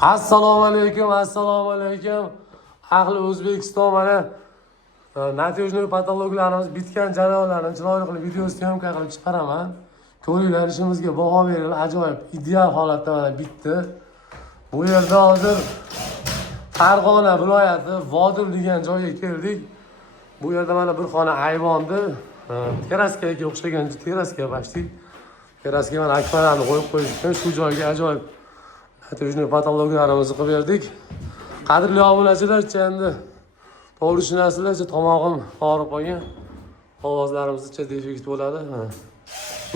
Assalomu alaykum, assalomu alaykum. Ahli O'zbekiston mana natijali patologlarimiz bitgan jarayonlarni chiroyli qilib video syomka qilib chiqaraman. Ko'ringlar, ishimizga baho beringlar. Ajoyib, ideal holatda mana bitdi. Bu yerda hozir Farg'ona viloyati Vodil degan joyga keldik. Bu yerda mana bir xona ayvonni teraskaga o'xshagan teraska bashdik. Teraska mana akvalarni qo'yib qo'yishgan. Shu joyga ajoyib natijali patologlarimizni qilib berdik. Qadrli obunachilar, endi to'g'ri tushunasizlar, tomog'im og'rib qolgan. Ovozlarimizcha defekt bo'ladi.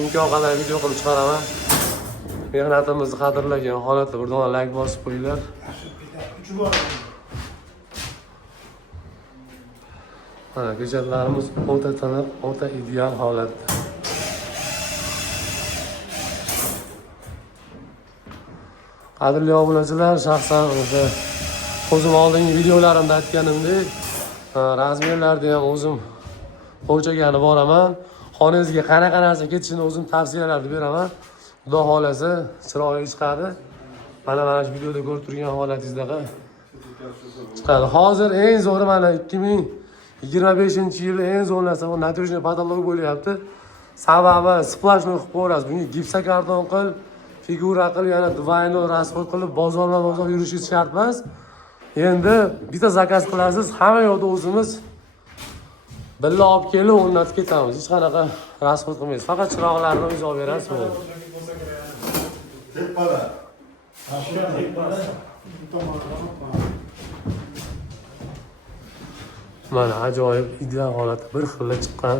Imkon qadar video qilib chiqaraman. Mehnatimizni qadrlagan holatda bir dona like bosib qo'yinglar. Mana ko'chatlarimiz o'ta tiniq, o'ta ideal holatda. Qadrli obunachilar, shaxsan o'zim oldingi videolarimda aytganimdek, razmerlarni ham o'zim o'lchagani boraman. Xonangizga qanaqa narsa ketishini o'zim tavsiyalarni beraman. Xudo xolasa chiroyli chiqadi. Mana shu videoda ko'rib turgan holatingizdaqa chiqadi. Hozir eng zo'ri mana 2025-yil eng zo'r narsa bu natijali patolog bo'lyapti. Sababi splashni qilib qo'yasiz. Bunga gipsokarton qil, figura qil, yana dvayno rasxod qilib bozorma-bozor yurishingiz shart emas. Endi bitta zakaz qilasiz, hamma yoqda o'zimiz billa olib kelib o'rnatib ketamiz. Hech qanaqa rasxod qilmaysiz. Faqat chiroqlarni o'zingiz olib berasiz. Mana ajoyib ideal holatda bir xilla chiqqan.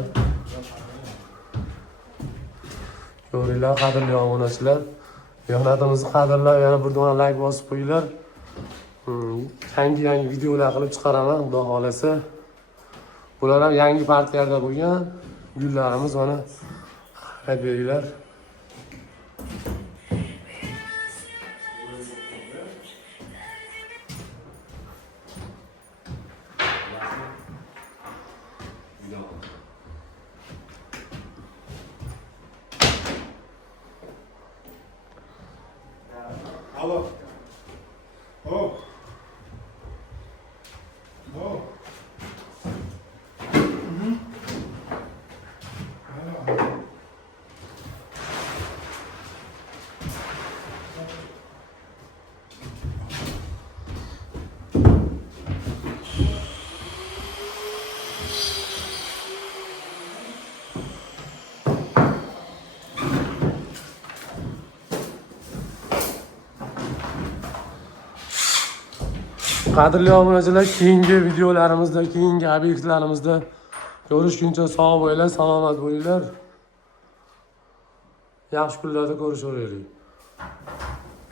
Ko'ringlar, qadrli obunachilar. Mehnatimizni qadrlab, yana bir dona like bosib qo'yinglar. Yangi videolar qilib chiqaraman, xudo xolasa. Bular ham yangi partiyada bo'lgan. Gullarimiz mana xarid beringlar. Alo. Oh. Oh. Qadrli obunachilar, keyingi videolarimizda, keyingi obyektlarimizda ko'rishguncha sog' bo'linglar, salomat bo'linglar. Yaxshi kunlarda ko'rishaveraylik.